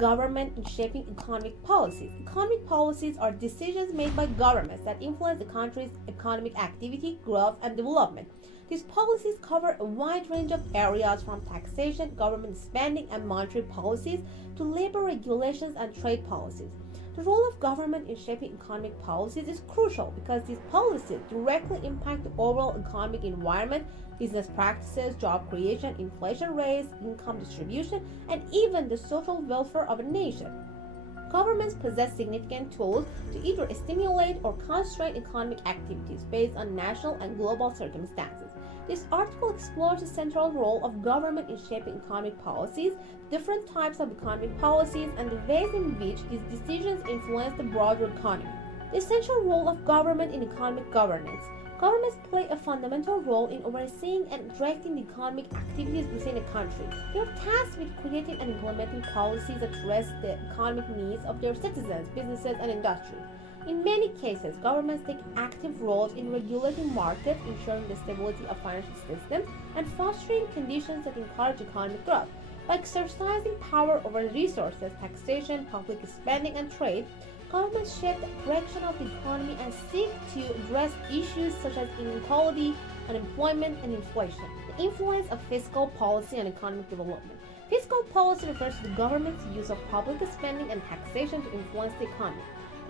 government in shaping economic policies? Economic policies are decisions made by governments that influence a country's economic activity, growth, and development. These policies cover a wide range of areas from taxation, government spending, and monetary policies to labor regulations and trade policies. The role of government in shaping economic policies is crucial because these policies directly impact the overall economic environment, business practices, job creation, inflation rates, income distribution, and even the social welfare of a nation. Governments possess significant tools to either stimulate or constrain economic activities based on national and global circumstances. This article explores the central role of government in shaping economic policies, different types of economic policies, and the ways in which these decisions influence the broader economy. The essential role of government in economic governance. Governments play a fundamental role in overseeing and directing the economic activities within a country. They are tasked with creating and implementing policies that address the economic needs of their citizens, businesses, and industries. In many cases, governments take active roles in regulating markets, ensuring the stability of financial systems, and fostering conditions that encourage economic growth. By exercising power over resources, taxation, public spending, and trade, governments shape the direction of the economy and seek to address issues such as inequality, unemployment, and inflation. The influence of fiscal policy on economic development. Fiscal policy refers to the government's use of public spending and taxation to influence the economy.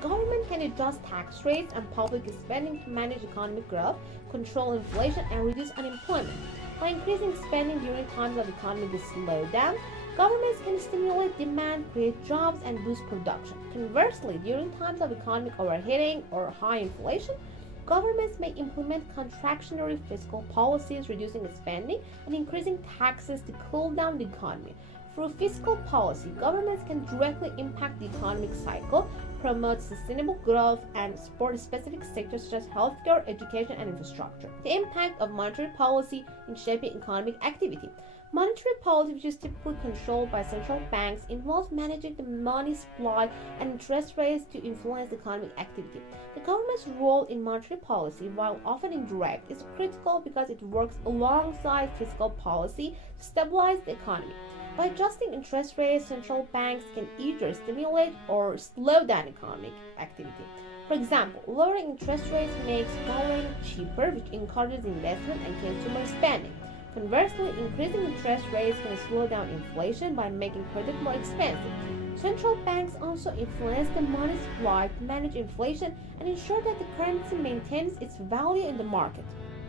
The government can adjust tax rates and public spending to manage economic growth, control inflation, and reduce unemployment. By increasing spending during times of economic slowdown, governments can stimulate demand, create jobs, and boost production. Conversely, during times of economic overheating or high inflation, governments may implement contractionary fiscal policies, reducing spending and increasing taxes to cool down the economy. Through fiscal policy, governments can directly impact the economic cycle, promote sustainable growth, and support specific sectors such as healthcare, education, and infrastructure. The impact of monetary policy in shaping economic activity. Monetary policy, which is typically controlled by central banks, involves managing the money supply and interest rates to influence economic activity. The government's role in monetary policy, while often indirect, is critical because it works alongside fiscal policy to stabilize the economy. By adjusting interest rates, central banks can either stimulate or slow down economic activity. For example, lowering interest rates makes borrowing cheaper, which encourages investment and consumer spending. Conversely, increasing interest rates can slow down inflation by making credit more expensive. Central banks also influence the money supply to manage inflation and ensure that the currency maintains its value in the market.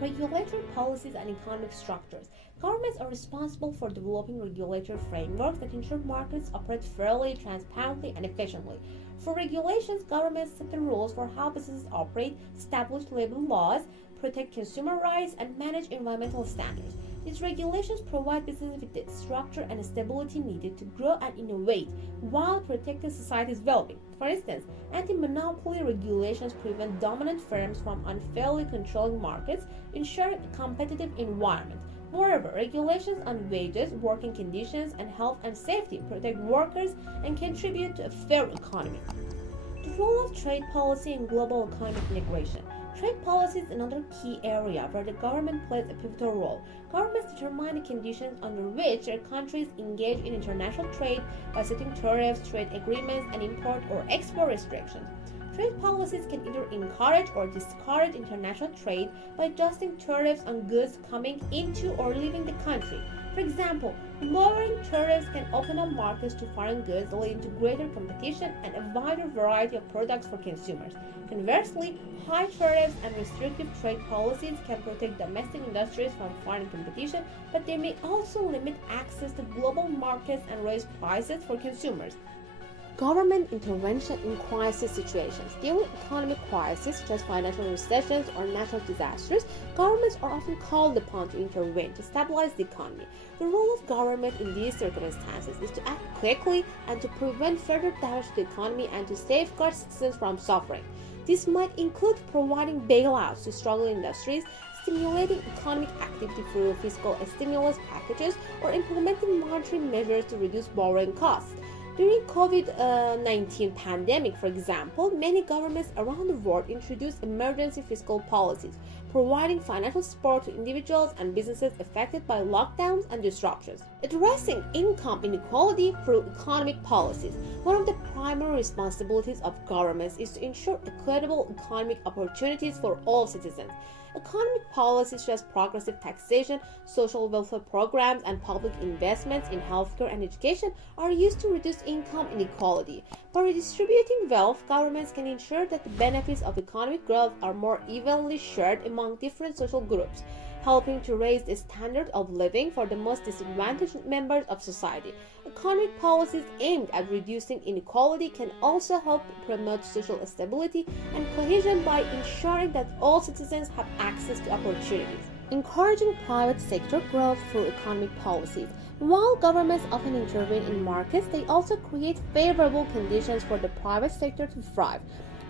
Regulatory policies and economic structures. Governments are responsible for developing regulatory frameworks that ensure markets operate fairly, transparently, and efficiently. For regulations, governments set the rules for how businesses operate, establish labor laws, protect consumer rights, and manage environmental standards. These regulations provide businesses with the structure and stability needed to grow and innovate while protecting society's well-being. For instance, anti-monopoly regulations prevent dominant firms from unfairly controlling markets, ensuring a competitive environment. Moreover, regulations on wages, working conditions, and health and safety protect workers and contribute to a fair economy. The role of trade policy in global economic integration. Trade policy is another key area where the government plays a pivotal role. Governments determine the conditions under which their countries engage in international trade by setting tariffs, trade agreements, and import or export restrictions. Trade policies can either encourage or discourage international trade by adjusting tariffs on goods coming into or leaving the country. For example, lowering tariffs can open up markets to foreign goods, leading to greater competition and a wider variety of products for consumers. Conversely, high tariffs and restrictive trade policies can protect domestic industries from foreign competition, but they may also limit access to global markets and raise prices for consumers. Government intervention in crisis situations. During economic crises such as financial recessions or natural disasters, governments are often called upon to intervene to stabilize the economy. The role of government in these circumstances is to act quickly and to prevent further damage to the economy and to safeguard citizens from suffering. This might include providing bailouts to struggling industries, stimulating economic activity through fiscal stimulus packages, or implementing monetary measures to reduce borrowing costs. During COVID-19 pandemic, for example, many governments around the world introduced emergency fiscal policies. providing financial support to individuals and businesses affected by lockdowns and disruptions. Addressing income inequality through economic policies. One of the primary responsibilities of governments is to ensure equitable economic opportunities for all citizens. Economic policies such as progressive taxation, social welfare programs, and public investments in healthcare and education are used to reduce income inequality. By redistributing wealth, governments can ensure that the benefits of economic growth are more evenly shared among different social groups, helping to raise the standard of living for the most disadvantaged members of society. Economic policies aimed at reducing inequality can also help promote social stability and cohesion by ensuring that all citizens have access to opportunities. Encouraging private sector growth through economic policies. While governments often intervene in markets, they also create favorable conditions for the private sector to thrive.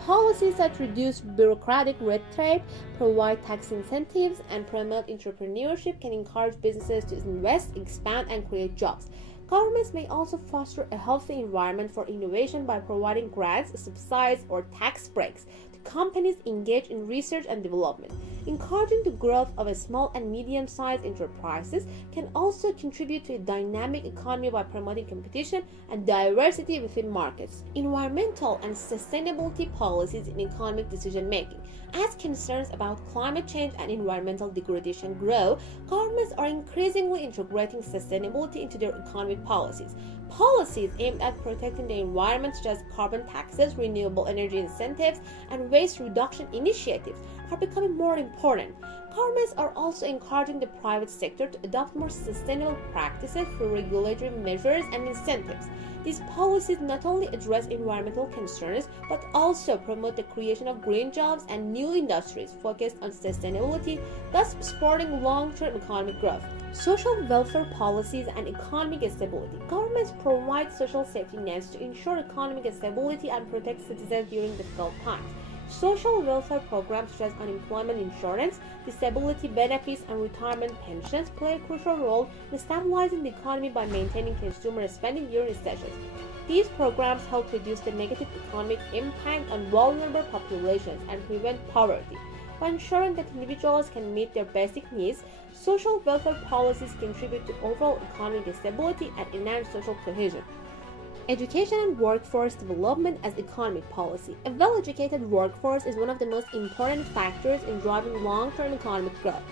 Policies that reduce bureaucratic red tape, provide tax incentives, and promote entrepreneurship can encourage businesses to invest, expand, and create jobs. Governments may also foster a healthy environment for innovation by providing grants, subsidies, or tax breaks to companies engaged in research and development. Encouraging the growth of small and medium-sized enterprises can also contribute to a dynamic economy by promoting competition and diversity within markets. Environmental and sustainability policies in economic decision-making. As concerns about climate change and environmental degradation grow, governments are increasingly integrating sustainability into their economic policies. Policies aimed at protecting the environment, such as carbon taxes, renewable energy incentives, and waste reduction initiatives, are becoming more important. Governments are also encouraging the private sector to adopt more sustainable practices through regulatory measures and incentives. These policies not only address environmental concerns but also promote the creation of green jobs and new industries focused on sustainability, thus supporting long-term economic growth. Social welfare policies and economic stability. Governments provide social safety nets to ensure economic stability and protect citizens during difficult times. Social welfare programs such as unemployment insurance, disability benefits, and retirement pensions play a crucial role in stabilizing the economy by maintaining consumer spending during recessions. These programs help reduce the negative economic impact on vulnerable populations and prevent poverty. By ensuring that individuals can meet their basic needs, social welfare policies contribute to overall economic stability and enhance social cohesion. Education and workforce development as economic policy. A well-educated workforce is one of the most important factors in driving long-term economic growth.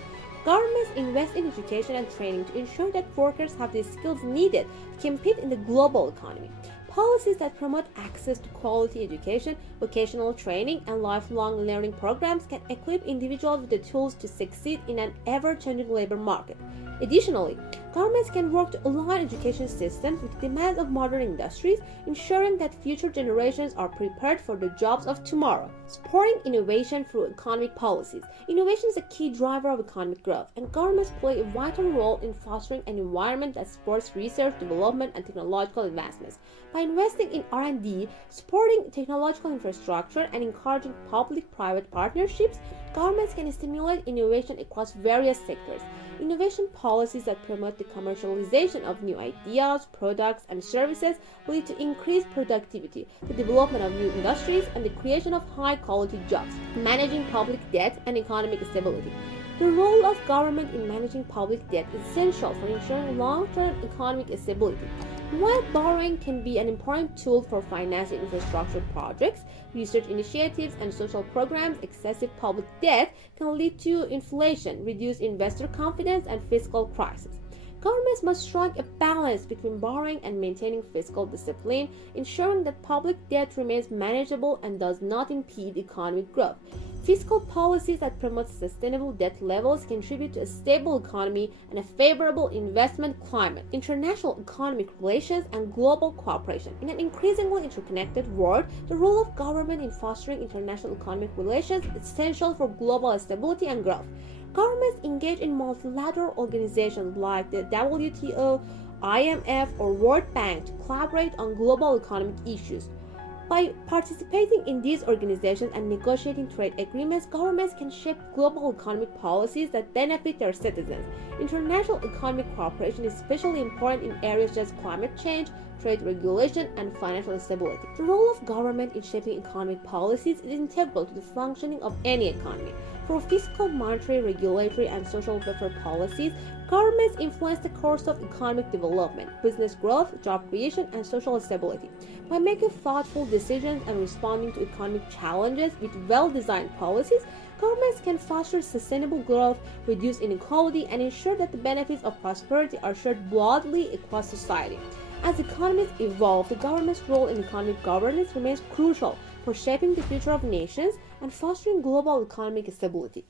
Governments invest in education and training to ensure that workers have the skills needed to compete in the global economy. Policies that promote access to quality education, vocational training, and lifelong learning programs can equip individuals with the tools to succeed in an ever-changing labor market. Additionally, governments can work to align education systems with the demands of modern industries, ensuring that future generations are prepared for the jobs of tomorrow. Supporting innovation through economic policies. Innovation is a key driver of economic growth, and governments play a vital role in fostering an environment that supports research, development, and technological advancements. By investing in R&D, supporting technological infrastructure, and encouraging public-private partnerships, governments can stimulate innovation across various sectors. Innovation policies that promote the commercialization of new ideas, products, and services lead to increased productivity, the development of new industries, and the creation of high-quality jobs. Managing public debt and economic stability. The role of government in managing public debt is essential for ensuring long-term economic stability. While borrowing can be an important tool for financing infrastructure projects, research initiatives, and social programs, excessive public debt can lead to inflation, reduced investor confidence, and fiscal crisis. Governments must strike a balance between borrowing and maintaining fiscal discipline, ensuring that public debt remains manageable and does not impede economic growth. Fiscal policies that promote sustainable debt levels contribute to a stable economy and a favorable investment climate. International economic relations and global cooperation. In an increasingly interconnected world, the role of government in fostering international economic relations is essential for global stability and growth. Governments engage in multilateral organizations like the WTO, IMF, or World Bank to collaborate on global economic issues. By participating in these organizations and negotiating trade agreements, governments can shape global economic policies that benefit their citizens. International economic cooperation is especially important in areas such as climate change, trade regulation, and financial stability. The role of government in shaping economic policies is integral to the functioning of any economy. For fiscal, monetary, regulatory, and social welfare policies, governments influence the course of economic development, business growth, job creation, and social stability. By making thoughtful decisions and responding to economic challenges with well-designed policies, governments can foster sustainable growth, reduce inequality, and ensure that the benefits of prosperity are shared broadly across society. As economies evolve, the government's role in economic governance remains crucial for shaping the future of nations and fostering global economic stability.